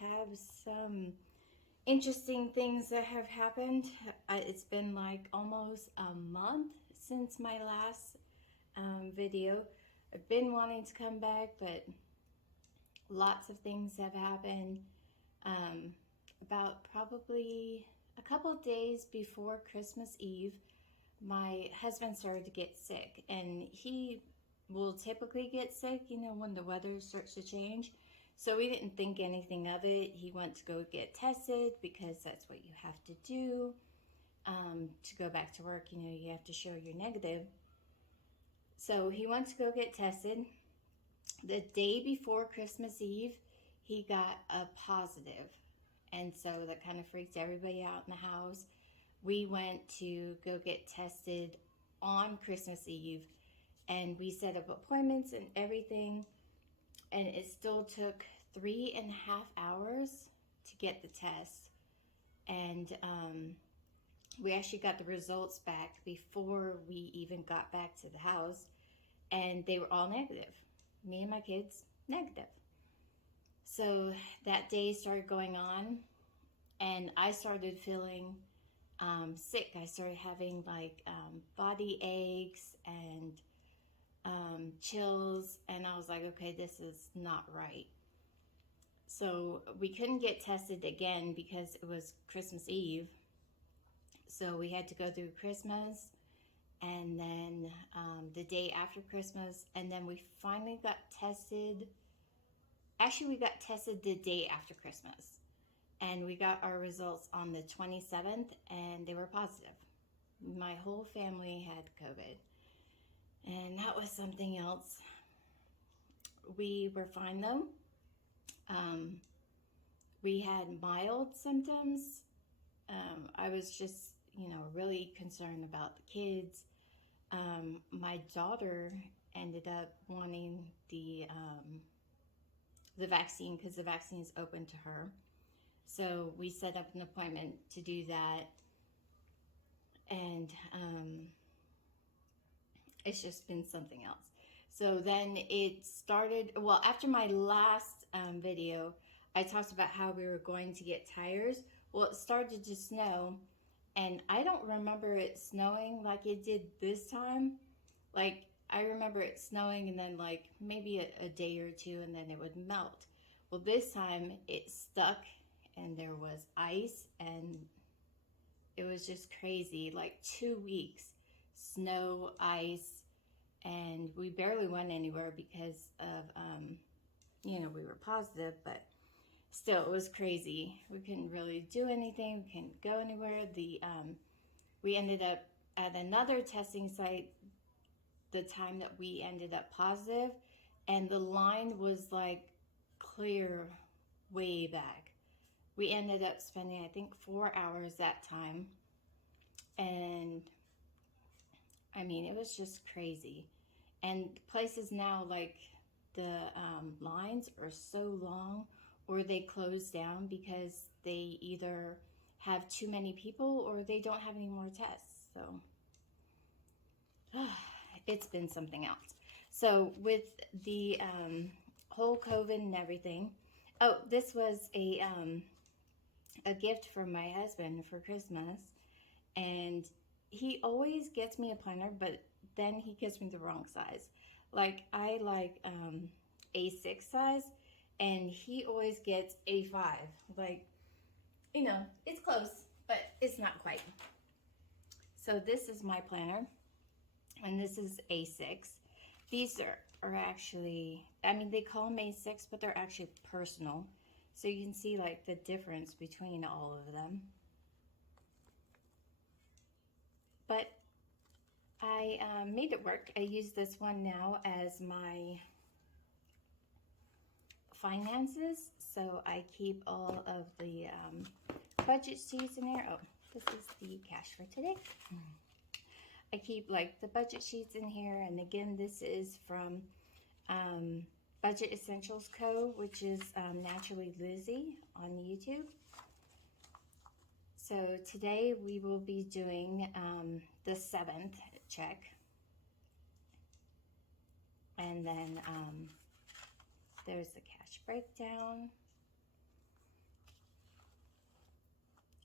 have some interesting things that have happened. It's been like almost a month since my last video. I've been wanting to come back, but lots of things have happened. About probably a couple of days before Christmas Eve, my husband started to get sick, and he will typically get sick, you know, when the weather starts to change. So we didn't think anything of it. He went to go get tested because that's what you have to do to go back to work. You know, you have to show you're negative. So he went to go get tested. The day before Christmas Eve, he got a positive. And so that kind of freaked everybody out in the house. We went to go get tested on Christmas Eve, and we set up appointments and everything, and it still took 3.5 hours to get the test. And we actually got the results back before we even got back to the house, and they were all negative. Me and my kids, negative. So that day started going on, and I started feeling sick. I started having like body aches and chills, and I was like, okay, this is not right. So we couldn't get tested again because it was Christmas Eve. So we had to go through Christmas, and then the day after Christmas, and then we finally got tested. Actually, we got tested the day after Christmas, and we got our results on the 27th, and they were positive. My whole family had COVID, and that was something else. We were fine though. We had mild symptoms. I was just, you know, really concerned about the kids. My daughter ended up wanting the vaccine because the vaccine is open to her. So we set up an appointment to do that. And it's just been something else. So then it started, well, after my last video, I talked about how we were going to get tires. Well, it started to snow, and I don't remember it snowing like it did this time. Like, I remember it snowing and then like maybe a day or two, and then it would melt. Well, this time it stuck, and there was ice, and it was just crazy. Like 2 weeks, snow, ice, and we barely went anywhere because of, you know, we were positive, but still, it was crazy. We couldn't really do anything. We couldn't go anywhere. We ended up at another testing site the time that we ended up positive, and the line was like clear way back. We ended up spending, I think, 4 hours that time, and I mean, it was just crazy. And places now, like the lines are so long, or they close down because they either have too many people or they don't have any more tests. So it's been something else. So with the whole COVID and everything, oh, this was a gift from my husband for Christmas, and he always gets me a planner, but then he gives me the wrong size. Like, I like A6 size, and he always gets A5. Like, you know, it's close, but it's not quite. So this is my planner, and this is A6. These are actually, I mean, they call them A6, but they're actually personal. So you can see like the difference between all of them. But I made it work. I use this one now as my finances. So I keep all of the budget sheets in here. Oh, this is the cash for today. I keep like the budget sheets in here. And again, this is from Budget Essentials Co., which is Naturally Lizzie on YouTube. So today we will be doing the 7th check. And then there's the cash breakdown.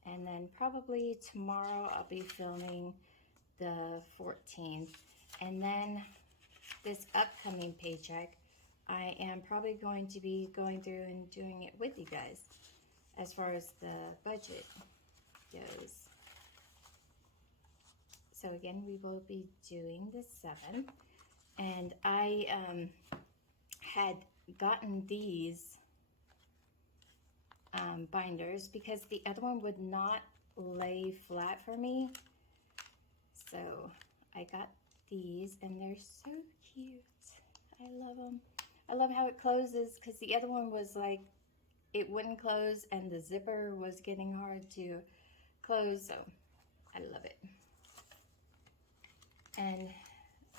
And then probably tomorrow I'll be filming the 14th. And then this upcoming paycheck, I am probably going to be going through and doing it with you guys as far as the budget goes. So again, we will be doing the 7th. And I had gotten these binders because the other one would not lay flat for me. So I got these and they're so cute. I love them. I love how it closes because the other one was like, it wouldn't close and the zipper was getting hard to close. So I love it. And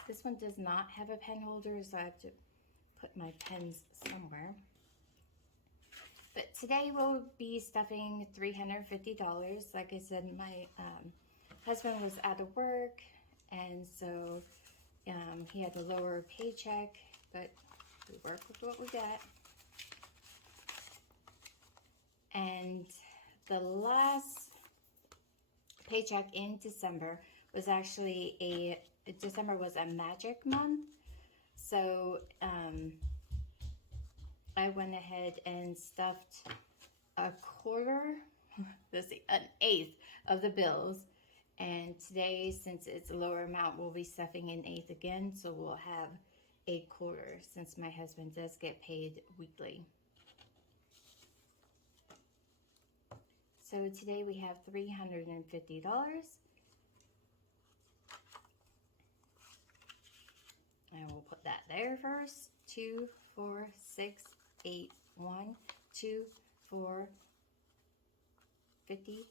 this one does not have a pen holder, so I have to put my pens somewhere. But today we'll be stuffing $350. Like I said, my husband was out of work, and so he had a lower paycheck, but we work with what we got. And the last paycheck in December was actually December was a magic month. So I went ahead and stuffed a quarter, an eighth of the bills. And today, since it's a lower amount, we'll be stuffing an eighth again. So we'll have a quarter since my husband does get paid weekly. So today we have $350. And we'll put that there first. 2, 4, 6, 8, 1, 2, 4, 50,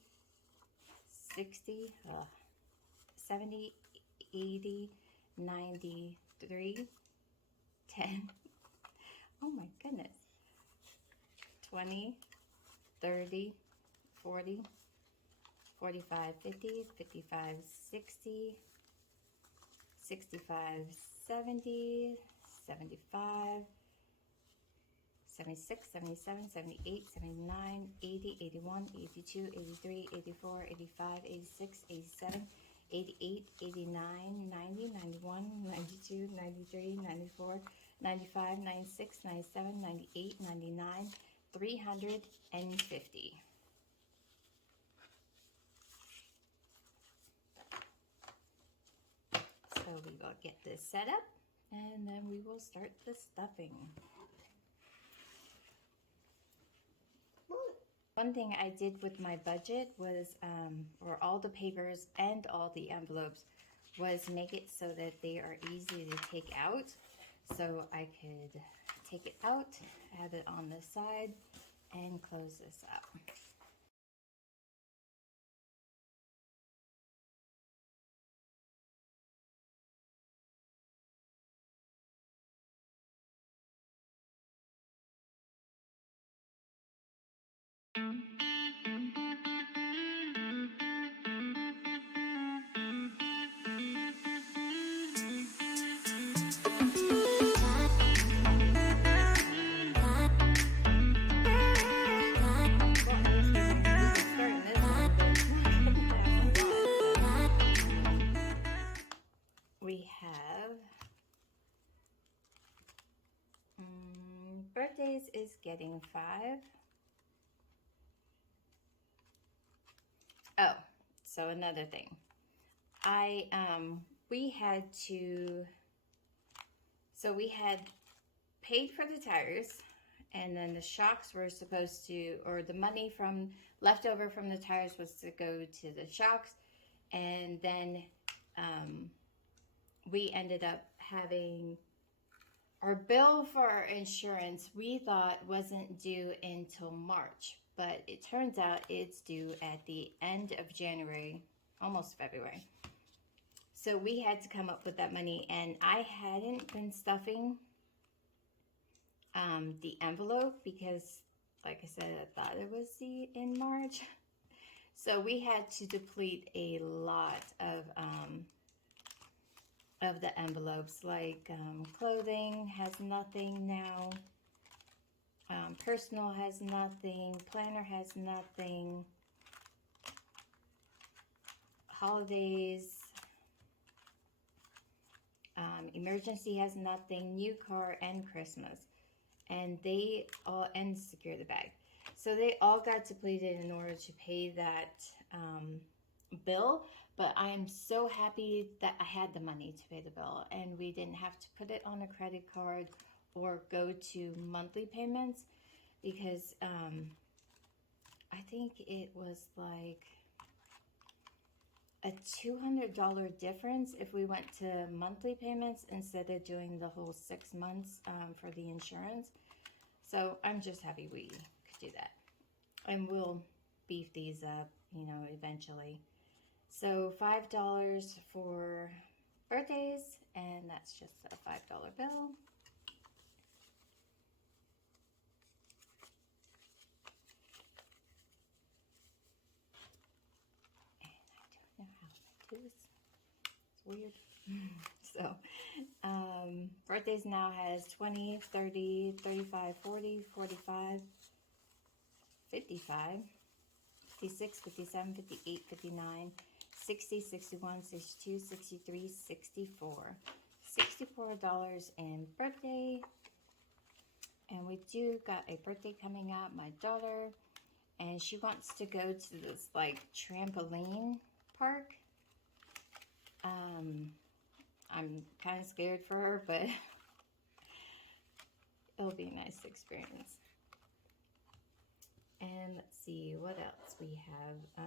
60, 70, 80, 93, 10. Oh my goodness. 20, 30, 40, 45, 50, 55, 60, 65, 70, 75, 76, 77, 78, 79, 80, 81, 82, 83, 84, 85, 86, 87, 88, 89, 90, 91, 92, 93, 94, 95, 96, 97, 98, 99, 350. So we will get this set up and then we will start the stuffing. One thing I did with my budget was, or all the papers and all the envelopes, was make it so that they are easy to take out. So I could take it out, have it on the side, and close this up. We have birthdays is getting 5. Oh, so another thing. We had paid for the tires, and then the shocks were supposed to, or the money from leftover from the tires was to go to the shocks, and then we ended up having our bill for our insurance, we thought wasn't due until March, but it turns out it's due at the end of January, almost February. So we had to come up with that money, and I hadn't been stuffing the envelope because, like I said, I thought it was in March. So we had to deplete a lot of the envelopes, like clothing has nothing now, personal has nothing, planner has nothing, holidays. Emergency has nothing, new car, and Christmas. And they all, and secure the bag. So they all got depleted in order to pay that bill. But I am so happy that I had the money to pay the bill. And we didn't have to put it on a credit card or go to monthly payments. Because I think it was like a $200 difference if we went to monthly payments instead of doing the whole 6 months for the insurance. So I'm just happy we could do that. And we'll beef these up, you know, eventually. So $5 for birthdays, and that's just a $5 bill. It's weird. So, birthdays now has 20, 30, 35, 40, 45, 55, 56, 57, 58, 59, 60, 61, 62, 63, 64. $64 in birthday. And we do got a birthday coming up, my daughter. And she wants to go to this like trampoline park. I'm kind of scared for her, but it'll be a nice experience. And let's see what else we have.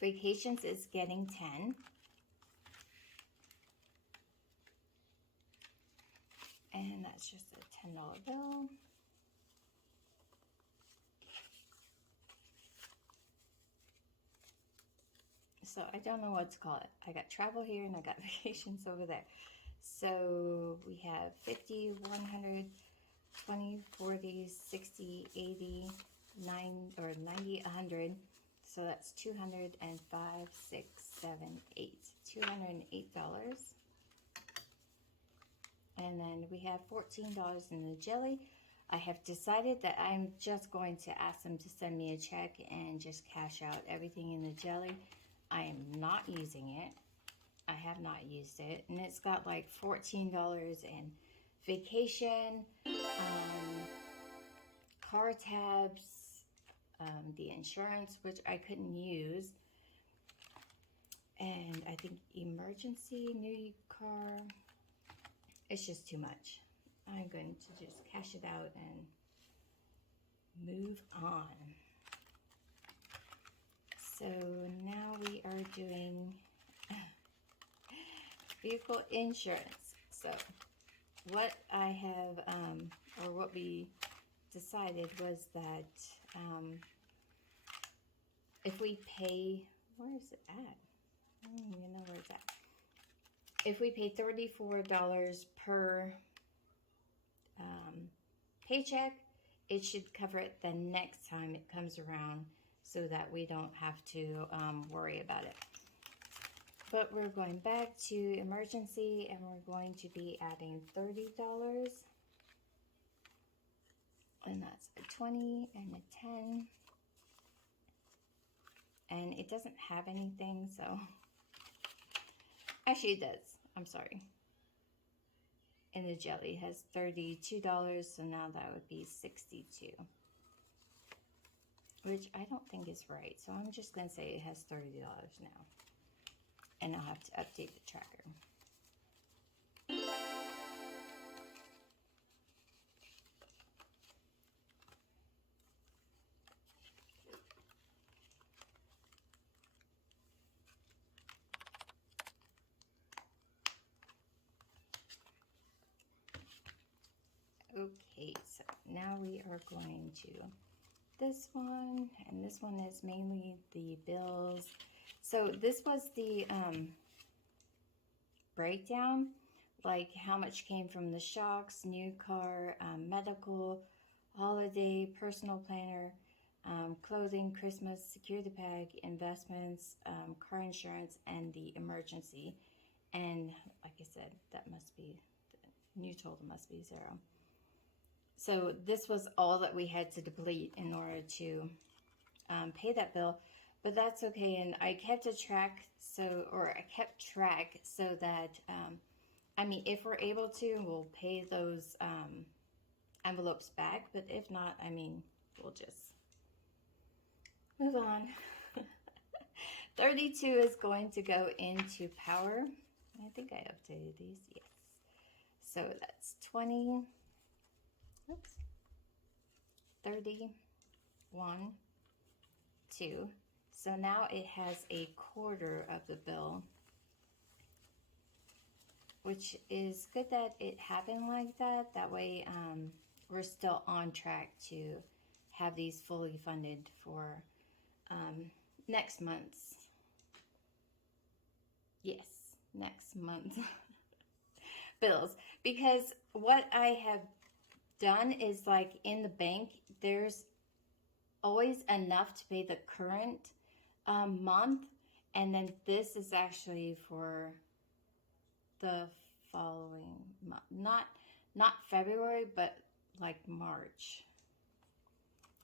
Vacations is getting 10. And that's just a $10 bill. So I don't know what to call it. I got travel here and I got vacations over there. So we have 50, 100, 20, 40, 60, 80, 90, 100. So that's 205, 6, 7, 8. $208. And then we have $14 in the jelly. I have decided that I'm just going to ask them to send me a check and just cash out everything in the jelly. I am not using it. I have not used it. And it's got like $14 in vacation, car tabs, the insurance, which I couldn't use. And I think emergency, new car. It's just too much. I'm going to just cash it out and move on. So now we are doing vehicle insurance. So what I have, or what we decided was that if we pay, where is it at? I don't even know where it's at. If we pay $34 per paycheck, it should cover it the next time it comes around, so that we don't have to worry about it. But we're going back to emergency, and we're going to be adding $30. And that's a 20 and a 10. And it doesn't have anything, so... Actually, it does. I'm sorry. And the jelly has $32, so now that would be $62. Which I don't think is right, so I'm just going to say it has $30 now. And I'll have to update the tracker. Okay, so now we are going to this one, and this one is mainly the bills. So this was the breakdown, like how much came from the shocks, new car, medical, holiday, personal planner, clothing, Christmas, secure the bag, investments, car insurance, and the emergency. And like I said, that must be, the new total must be 0. So this was all that we had to deplete in order to pay that bill. but that's okay. And I kept a track, I kept track so that, I mean, if we're able to, we'll pay those envelopes back. But if not, I mean, we'll just move on. 32 is going to go into power. I think I updated these, yes. So that's 20, oops, 30, 1, 2. So now it has a quarter of the bill, which is good that it happened like that. That way we're still on track to have these fully funded for next month's. Yes, next month bills. Because what I have done is, like, in the bank, there's always enough to pay the current month, and then this is actually for the following month. Not February, but like March.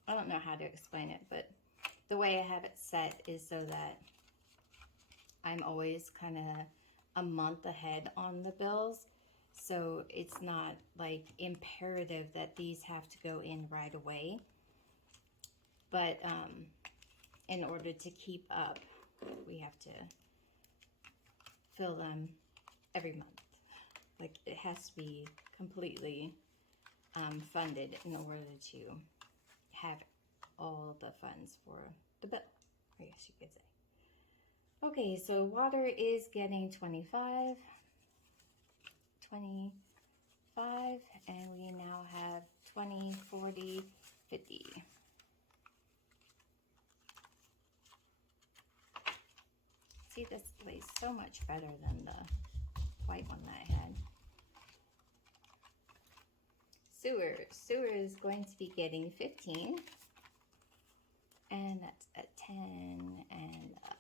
I don't know how to explain it, but the way I have it set is so that I'm always kind of a month ahead on the bills. So it's not like imperative that these have to go in right away. But in order to keep up, we have to fill them every month. Like, it has to be completely funded in order to have all the funds for the bill, I guess you could say. Okay, so water is getting 25, and we now have 20, 40, 50. See, this plays so much better than the white one that I had. Sewer is going to be getting 15, and that's a 10 and a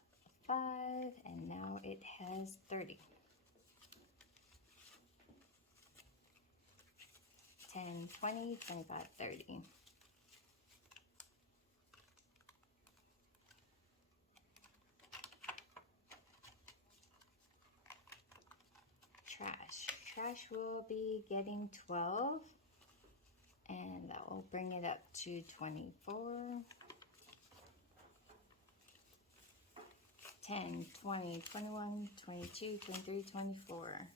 5, and now it has 30. 10, 20, 25, 30. Trash will be getting 12, and that will bring it up to 24. 10, 20, 21, 22, 23, 24.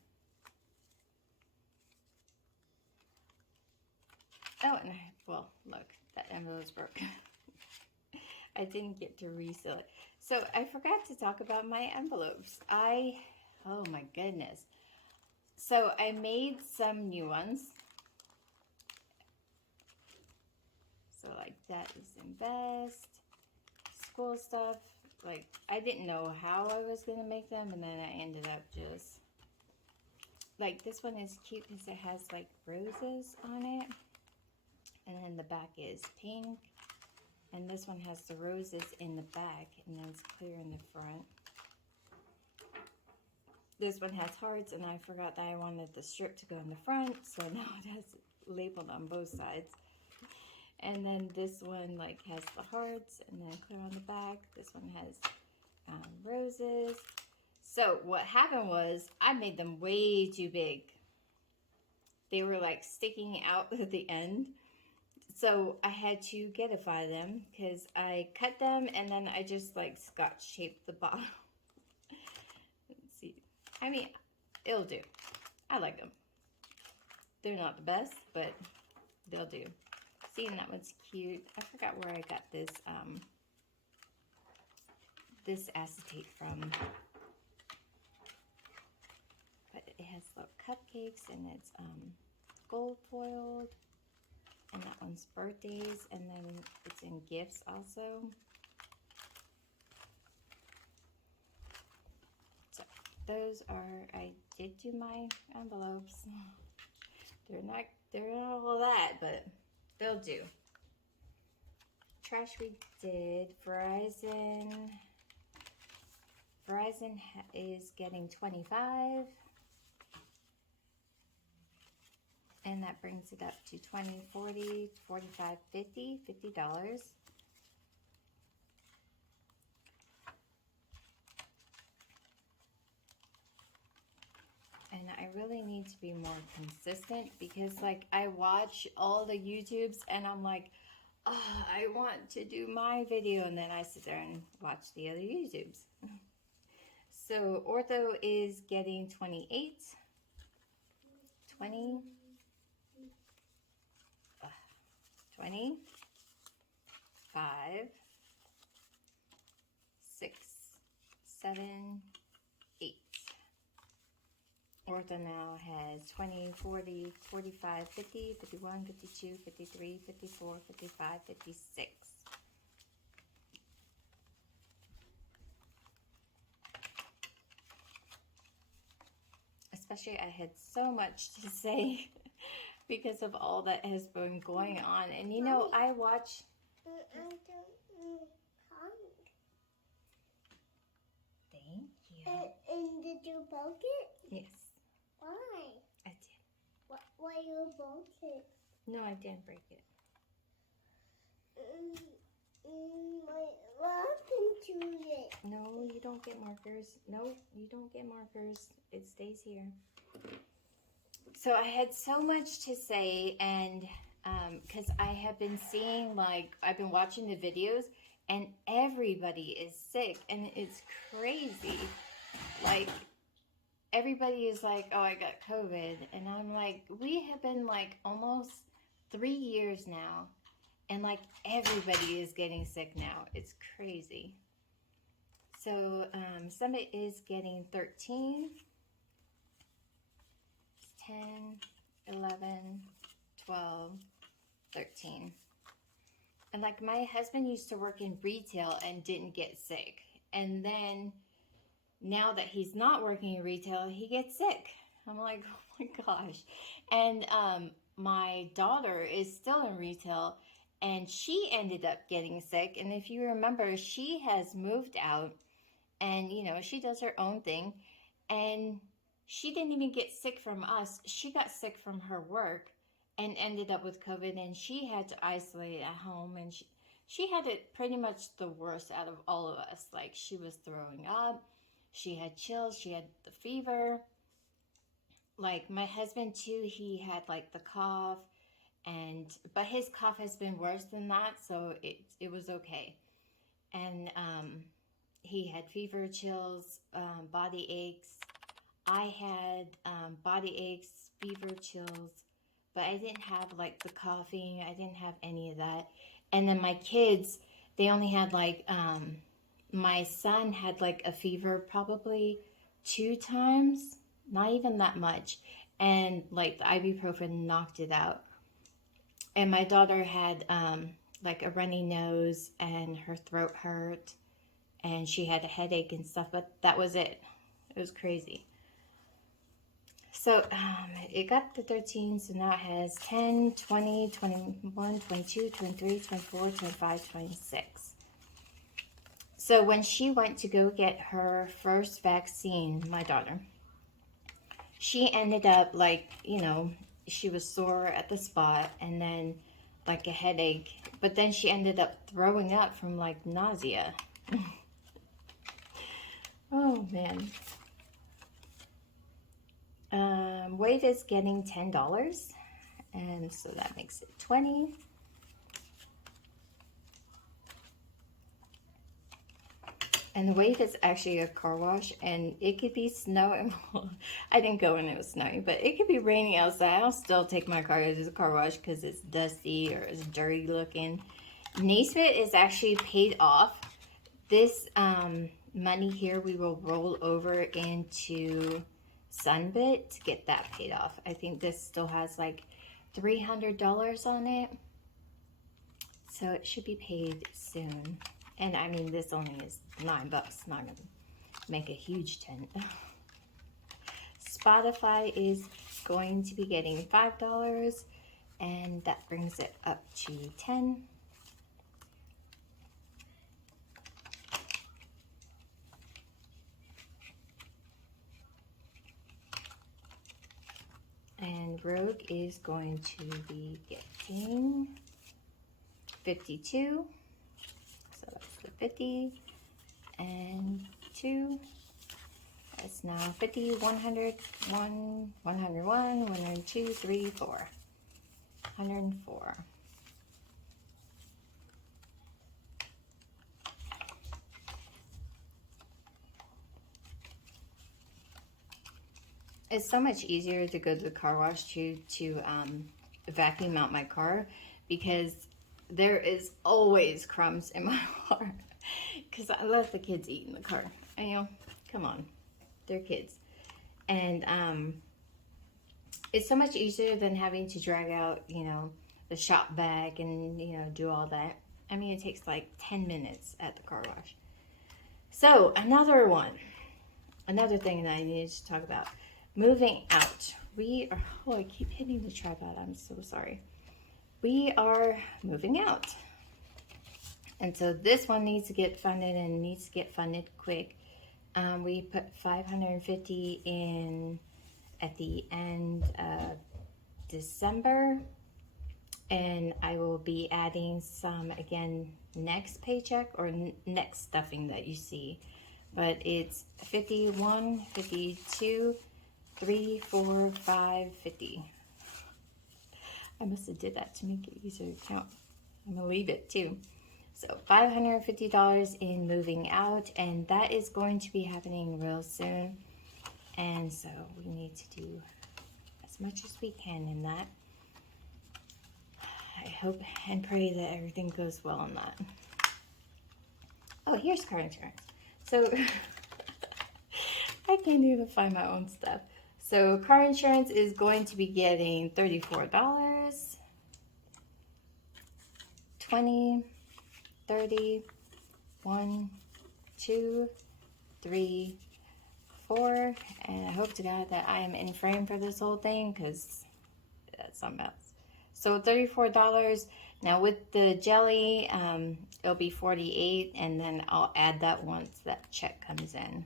Oh, and well, look, that envelope's broken. I didn't get to reseal it. So I forgot to talk about my envelopes. Oh my goodness. So I made some new ones. So like that is invest, school stuff. Like, I didn't know how I was going to make them, and then I ended up just, like, this one is cute because it has like roses on it, and then the back is pink, and this one has the roses in the back, and then it's clear in the front. This one has hearts, and I forgot that I wanted the strip to go in the front, so now it has labeled on both sides. And then this one like has the hearts and then clear on the back. This one has roses. So what happened was I made them way too big. They were like sticking out at the end. So I had to getify them because I cut them and then I just like scotch taped the bottom. Let's see. I mean, it'll do. I like them. They're not the best, but they'll do. See, and that one's cute. I forgot where I got this this acetate from. But it has little cupcakes, and it's gold foiled. And that one's birthdays, and then it's in gifts also. So those are, I did do my envelopes. They're not all that, but they'll do. Trash we did. Verizon is getting 25. And that brings it up to 20, 40, 45, 50, $50. really need to be more consistent, because like I watch all the YouTubes and I'm like, oh, I want to do my video, and then I sit there and watch the other YouTubes. So ortho is getting 28, 20, 20, 5, 6, 7, 8. Ortho now has 20, 40, 45, 50, 51, 52, 53, 54, 55, 56. Especially I had so much to say because of all that has been going on. And you know, I watch... Thank you. And did you broke it? Yes. Why? I did. Why you broke it? No, I didn't break it. What happened to it? No, you don't get markers. No, you don't get markers. It stays here. So I had so much to say, and because I have been seeing, like, I've been watching the videos, and everybody is sick, and it's crazy. Like, everybody is like, oh, I got COVID, and I'm like, we have been like almost 3 years now, and like everybody is getting sick now. It's crazy. So Summit is getting 13, 10, 11, 12, 13. And like my husband used to work in retail and didn't get sick. And then now that he's not working in retail, he gets sick. I'm like, oh my gosh. And my daughter is still in retail, and she ended up getting sick. And if you remember, she has moved out, and you know, she does her own thing, and she didn't even get sick from us. She got sick from her work and ended up with COVID, and she had to isolate at home, and she had it pretty much the worst out of all of us. Like, she was throwing up, she had chills, she had the fever. Like my husband too, he had like the cough, but his cough has been worse than that, so it was okay. And he had fever, chills, body aches. I had body aches, fever, chills, but I didn't have like the coughing. I didn't have any of that. And then my kids, they only had like, my son had like a fever probably 2 times, not even that much. And like the ibuprofen knocked it out. And my daughter had like a runny nose, and her throat hurt, and she had a headache and stuff, but that was it. It was crazy. So it got to 13, so now it has 10, 20, 21, 22, 23, 24, 25, 26. So when she went to go get her first vaccine, my daughter, she ended up like, you know, she was sore at the spot, and then like a headache, but then she ended up throwing up from like nausea. Oh man. Weight is getting $10, and so that makes it 20. And the Wave is actually a car wash, and it could be snowing. I didn't go when it was snowing, but it could be raining outside. I'll still take my car as a car wash because it's dusty or it's dirty looking. Naismith is actually paid off. This money here we will roll over into Sunbit to get that paid off. I think this still has like $300 on it, so it should be paid soon. And I mean, this only is $9, not gonna make a huge tent. Spotify is going to be getting $5, and that brings it up to 10. And Rogue is going to be getting 52. So that's the 50 and 2 It's now 50, 100, 101, 102, 3, 4. 104. It's so much easier to go to the car wash to vacuum out my car, because there is always crumbs in my car because I let the kids eat in the car. And, you know, come on, they're kids. And it's so much easier than having to drag out, you know, the shop bag and, you know, do all that. I mean, it takes like 10 minutes at the car wash. So another thing that I needed to talk about, moving out. We are, oh, I keep hitting the tripod. I'm so sorry. We are moving out. And so this one needs to get funded and needs to get funded quick. We put $550 in at the end of December, and I will be adding some again next paycheck or next stuffing that you see. But it's 51, 52, 3, 4, 5, 50. I must have did that to make it easier to count. I'm gonna leave it too. So $550 in moving out, and that is going to be happening real soon. And so we need to do as much as we can in that. I hope and pray that everything goes well on that. Oh, here's car insurance. So I can't even find my own stuff. So car insurance is going to be getting $34, 20, 30, 1, 2, 3, 4, and I hope to God that I am in frame for this whole thing, because that's something else. So $34. Now with the jelly, it'll be $48, and then I'll add that once that check comes in.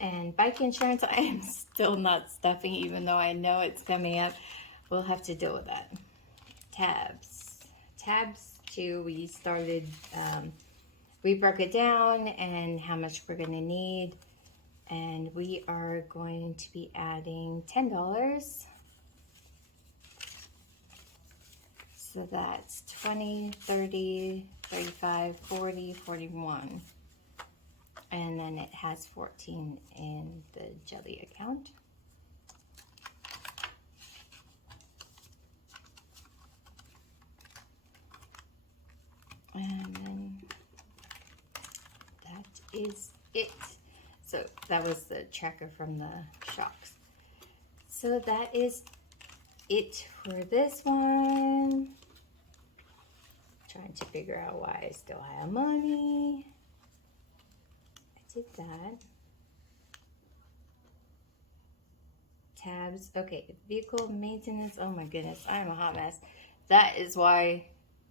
And bike insurance, I am still not stuffing, even though I know it's coming up. We'll have to deal with that. Tabs too, we started, we broke it down and how much we're gonna need. And we are going to be adding $10. So that's 20, 30, 35, 40, 41. And then it has 14 in the jelly account. And then that is it. So that was the tracker from the shocks. So that is it for this one. Trying to figure out why I still have money. I did that. Tabs. Okay, vehicle maintenance. Oh my goodness, I am a hot mess. That is why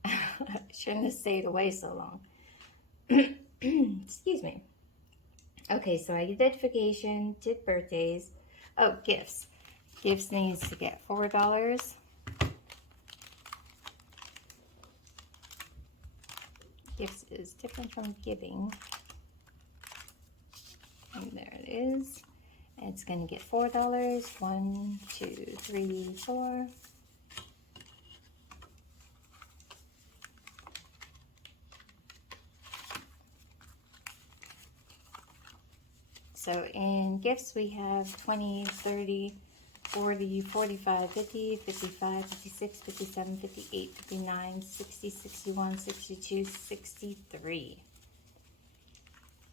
I shouldn't have stayed away so long. Excuse me. Okay, so I did vacation, did birthdays. Oh, gifts. Gifts needs to get $4. Gifts is different from giving. And there it is. It's going to get $4. 1, 2, 3, 4. So in gifts we have 20, 30, 40, 45, 50, 55, 56, 57, 58, 59, 60, 61, 62, 63.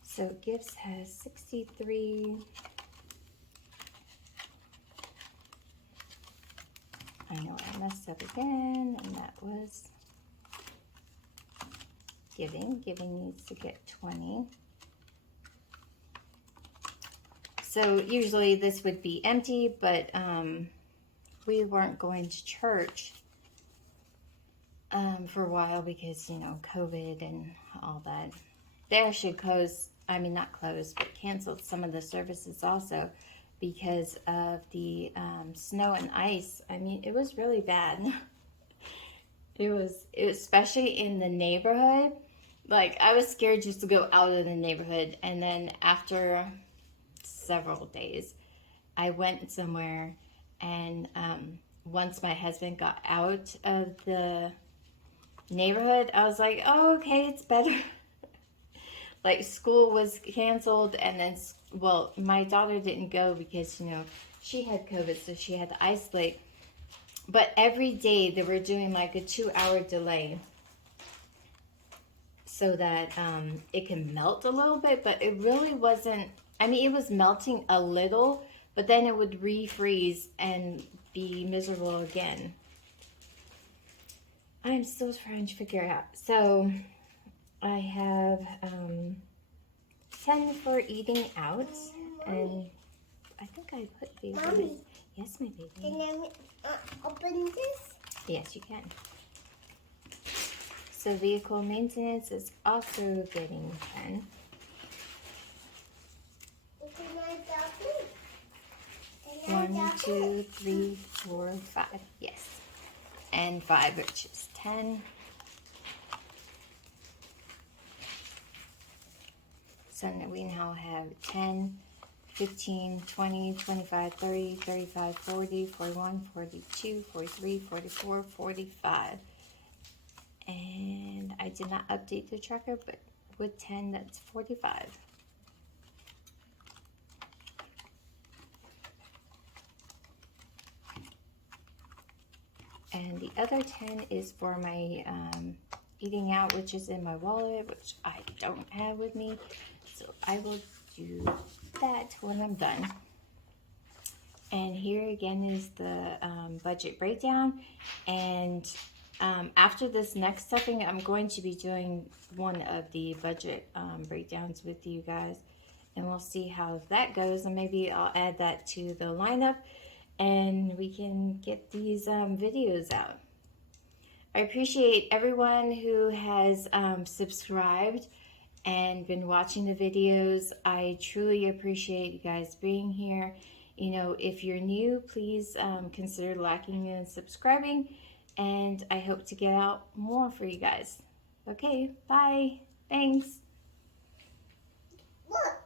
So gifts has 63. I know I messed up again, and that was giving. Giving needs to get 20. So usually this would be empty, but we weren't going to church for a while because, you know, COVID and all that. They actually closed, I mean not closed, but canceled some of the services also because of the snow and ice. I mean, it was really bad. It was especially in the neighborhood. Like, I was scared just to go out of the neighborhood. And then after several days, I went somewhere, and once my husband got out of the neighborhood, I was like, oh, okay, it's better. Like, school was canceled, and then, well, my daughter didn't go because, she had COVID, so she had to isolate. But every day they were doing like a 2-hour delay so that it can melt a little bit, but it really wasn't. I mean, it was melting a little, but then it would refreeze and be miserable again. I'm still trying to figure it out. So I have 10 for eating out, and I think I put these. Mommy. Yes, my baby. Can I open this? Yes, you can. So vehicle maintenance is also getting 10. Can I drop it? Can I 1, drop 2, 3, 4, 5. Yes. And 5, which is 10. So we now have 10, 15, 20, 25, 30, 35, 40, 41, 42, 43, 44, 45. And I did not update the tracker, but with 10, that's 45. And the other 10 is for my eating out, which is in my wallet, which I don't have with me. So I will do that when I'm done. And here again is the budget breakdown. And after this next stuffing, I'm going to be doing one of the budget breakdowns with you guys. And we'll see how that goes. And maybe I'll add that to the lineup, and we can get these videos out. I appreciate everyone who has subscribed and been watching the videos. I truly appreciate you guys being here. If you're new, please consider liking and subscribing, and I hope to get out more for you guys. Okay, bye. Thanks. Look.